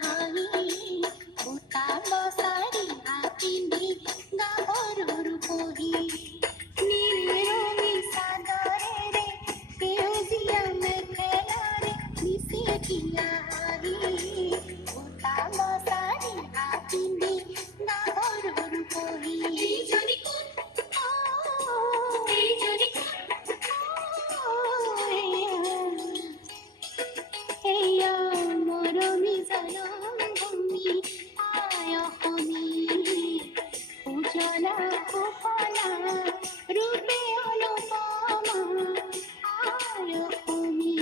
হাঁহি বুটা বছাৰি হাতিনি গাভৰুৰ পহি নীল ৰঙী চাদৰেৰে সেউজীয়া মেখেলাৰে নিচেতিয়া হাঁহি বুটা বছাৰি হাতিনি গাভৰুৰ পহি এইজনী কোন এইজনী এয়া মৰমী জনমভূমি আই অসমী উজ্জ্বলা সুফলা ৰূপে অনুপমা আই অসমী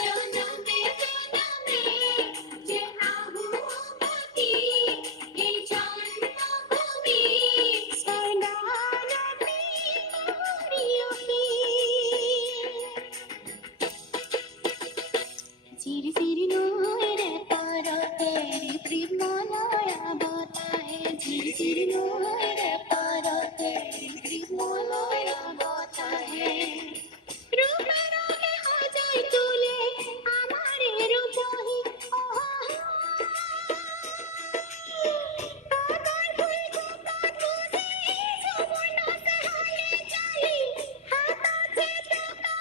জনমে জনমে যে আহু মতি এই জন্মভূমি স্বৰ্গানবী কৰিয়সী চিৰি চিৰি নৈৰে পাৰতে প্ৰেমলয়া বতাহে চিৰি চিৰি নৈৰে পাৰতে প্ৰেমলয়া বতাহে ৰূপে ৰঙে সজাই তোলে আমাৰে ৰূপহী পাগল হৈ গোপন বুজি যৌৱন চেহালে যাই হাতত যে টকা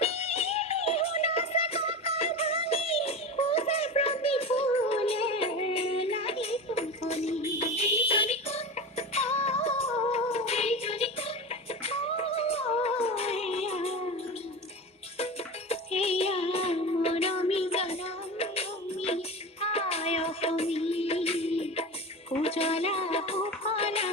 বিহু নাচে কঁকাল ভাঙি খোজে প্ৰতি ফুলে লাগি ফুলকণি এইজনী কোন এইজনী কোন এয়া মৰমী জনমভূমি আই অসমী উজ্জ্বলা সুফলা